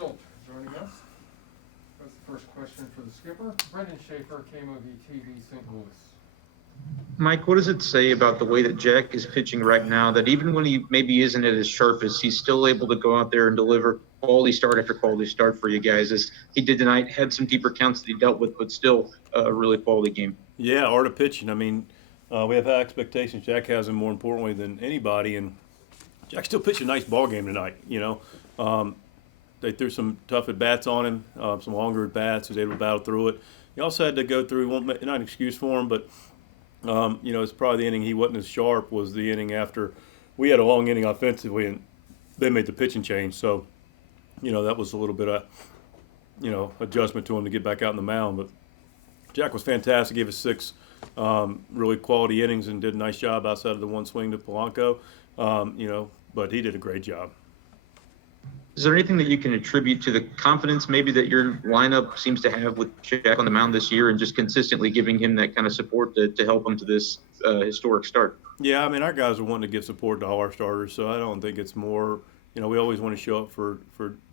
Shildt joining us. That's the first question for the skipper. Brendan Schaefer, KMOV TV, St. Louis. Mike, what does it say about the way that Jack is pitching right now, that even when he maybe isn't at his sharpest, he's still able to go out there and deliver quality start after quality start for you guys, as he did tonight, had some deeper counts that he dealt with, but still a really quality game? Yeah, art of pitching. I mean, we have high expectations. Jack has them more importantly than anybody, and Jack still pitched a nice ball game tonight. They threw some tough at bats on him, some longer at bats. He was able to battle through it. He also had to go through. Not an excuse for him, but it's probably the inning he wasn't as sharp was the inning after we had a long inning offensively, and they made the pitching change. So, that was a little bit of adjustment to him to get back out on the mound. But Jack was fantastic. Gave us 6 really quality innings and did a nice job outside of the one swing to Polanco. But he did a great job. Is there anything that you can attribute to the confidence maybe that your lineup seems to have with Jack on the mound this year, and just consistently giving him that kind of support to help him to this historic start? Yeah, I mean, our guys are wanting to give support to all our starters, so I don't think it's more, we always want to show up for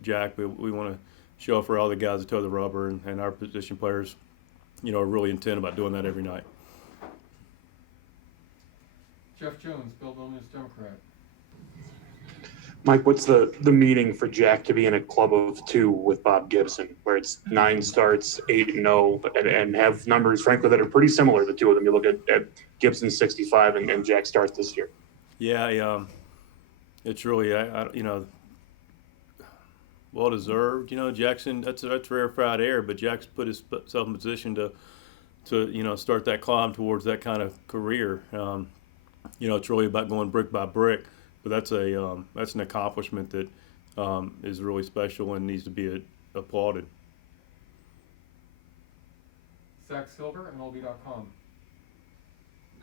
Jack, but we want to show up for all the guys that toe the rubber, and our position players, are really intent about doing that every night. Jeff Jones, Bill News Democrat. Mike, what's the meaning for Jack to be in a club of 2 with Bob Gibson, where it's 9 starts, 8-0, and have numbers, frankly, that are pretty similar, the two of them? You look at Gibson's 65 and Jack starts this year. Yeah, it's really, well deserved. Jackson, that's rarefied air, but Jack's put himself in position to start that climb towards that kind of career. It's really about going brick by brick. But that's an accomplishment that is really special and needs to be applauded. Zach Silver, MLB.com.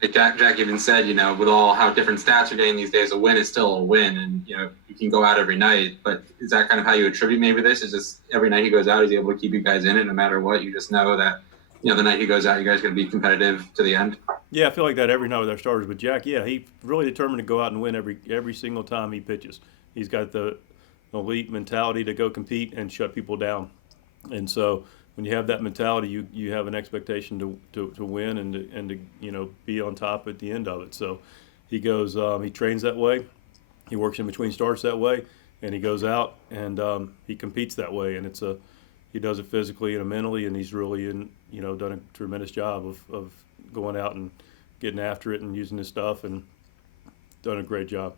Jack even said, with all how different stats are getting these days, a win is still a win, and you can go out every night. But is that kind of how you attribute maybe this? Is just every night he goes out, he's able to keep you guys in it no matter what? You just know that the night he goes out, you guys are going to be competitive to the end. Yeah, I feel like that every night with our starters. But Jack, yeah, he really determined to go out and win every single time he pitches. He's got the elite mentality to go compete and shut people down. And so when you have that mentality, you have an expectation to win and to be on top at the end of it. So he goes, he trains that way, he works in between starts that way, and he goes out and he competes that way. And he does it physically and mentally, and he's really done a tremendous job of going out and getting after it and using his stuff, and done a great job.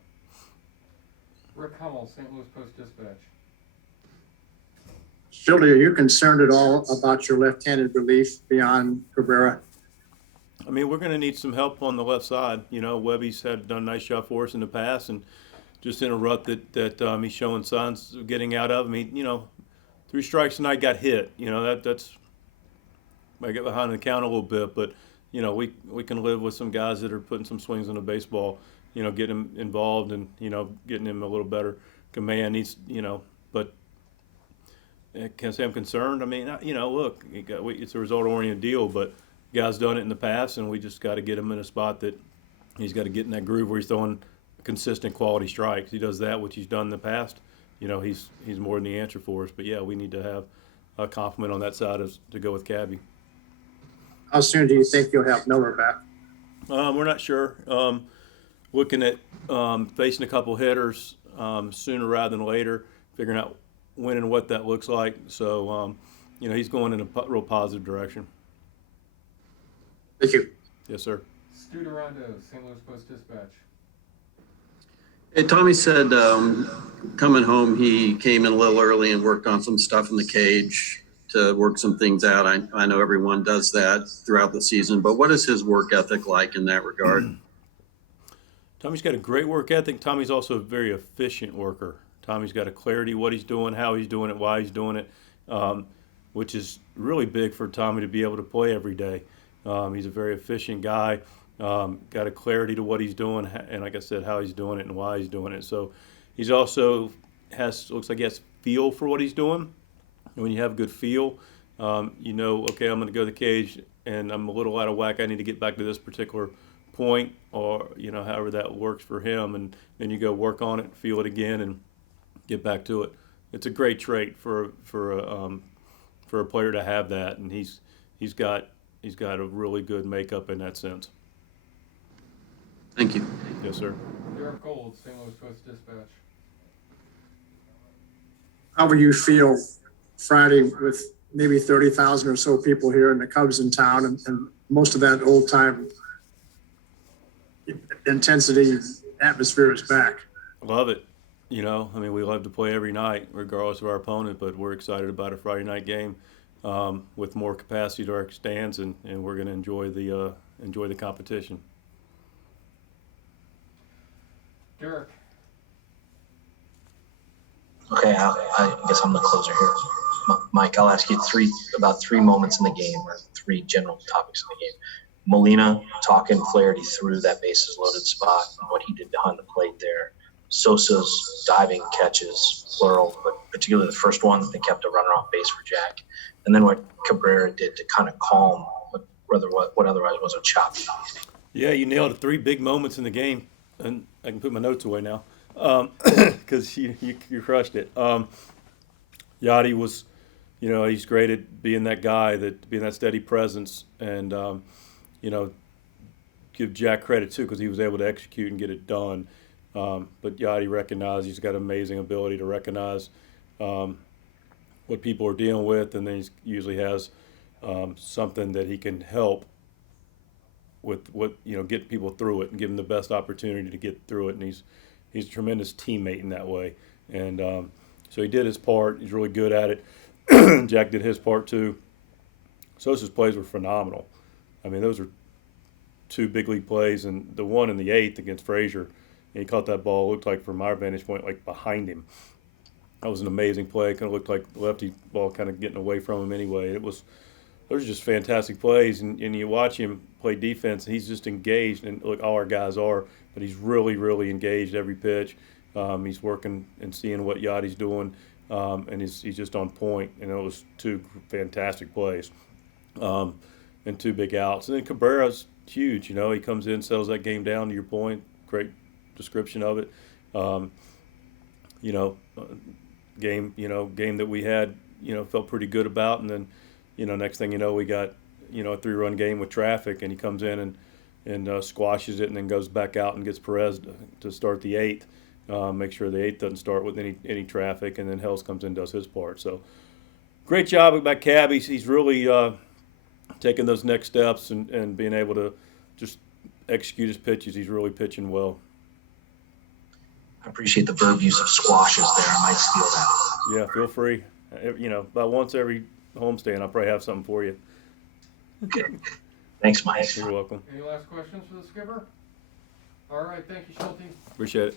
Rick Hummel, St. Louis Post-Dispatch. Shildt, are you concerned at all about your left-handed relief beyond Cabrera? I mean, we're going to need some help on the left side. Webby's done a nice job for us in the past, and just in a rut that he's showing signs of getting out of. I mean, 3 strikes tonight, got hit. That's I get behind the count a little bit, but we can live with some guys that are putting some swings on the baseball. Getting him involved and getting him a little better command. But can I say I'm concerned? I mean, look, it's a result-oriented deal, but guy's done it in the past, and we just got to get him in a spot that he's got to get in that groove where he's throwing consistent quality strikes. He does that, which he's done in the past. He's more than the answer for us. But yeah, we need to have a compliment on that side to go with Cabby. How soon do you think you'll have Miller back? We're not sure. Looking at facing a couple hitters sooner rather than later, figuring out when and what that looks like. So, he's going in a real positive direction. Thank you. Yes, sir. Stu Durando, St. Louis Post-Dispatch. Hey, Tommy said coming home, he came in a little early and worked on some stuff in the cage to work some things out. I know everyone does that throughout the season, but what is his work ethic like in that regard? Tommy's got a great work ethic. Tommy's also a very efficient worker. Tommy's got a clarity what he's doing, how he's doing it, why he's doing it, which is really big for Tommy to be able to play every day. He's a very efficient guy, got a clarity to what he's doing, and like I said, how he's doing it and why he's doing it. So he's also looks like he has feel for what he's doing. And when you have a good feel, okay, I'm going to go to the cage and I'm a little out of whack. I need to get back to this particular point, or however that works for him, and then you go work on it, feel it again, and get back to it. it's a great trait for a player to have that, and he's got a really good makeup in that sense. Thank you. Yes, sir. Derek Gold, St. Louis Post-Dispatch. How will you feel Friday with maybe 30,000 or so people here and the Cubs in town and most of that old time intensity atmosphere is back? Love it. You know, I mean, we love to play every night, regardless of our opponent, but we're excited about a Friday night game with more capacity to our stands, and we're going to enjoy the competition. Derek. Okay, I guess I'm the closer here. Mike, I'll ask you about three moments in the game, or three general topics in the game. Molina talking Flaherty through that bases loaded spot, and what he did behind the plate there. Sosa's diving catches, plural, but particularly the first one that kept a runner off base for Jack. And then what Cabrera did to kind of calm what otherwise was a choppy. Yeah, you nailed it. 3 big moments in the game, and I can put my notes away now because you crushed it. Yachty was, you know, he's great at being that guy, being that steady presence, and you know, give Jack credit too because he was able to execute and get it done. But Yachty recognized he's got amazing ability to recognize what people are dealing with, and then he usually has something that he can help with get people through it and give them the best opportunity to get through it. And he's a tremendous teammate in that way. And so he did his part. He's really good at it. Jack did his part too. Sosa's plays were phenomenal. I mean, those are 2 big league plays, and the one in the 8th against Frazier, and he caught that ball, looked like from our vantage point, like behind him. That was an amazing play. Kind of looked like the lefty ball kind of getting away from him anyway. Those are just fantastic plays, and you watch him play defense, and he's just engaged, and look, all our guys are, but he's really, really engaged every pitch. He's working and seeing what Yachty's doing, and he's just on point, and it was 2 fantastic plays and 2 big outs. And then Cabrera's huge. You know, he comes in, settles that game down, to your point. Great description of it. Game that we had, felt pretty good about, and then, next thing you know, we got, a 3-run game with traffic, and he comes in and squashes it, and then goes back out and gets Perez to start the 8th. Make sure the 8th doesn't start with any traffic, and then Hells comes in and does his part. So great job by Cab. He's really taking those next steps and being able to just execute his pitches. He's really pitching well. I appreciate the verb use of squashes there. I might steal that. Yeah, feel free. About once every homestand, I'll probably have something for you. Okay. Thanks, Mike. You're welcome. Any last questions for the skipper? All right, thank you, Shildt. Appreciate it.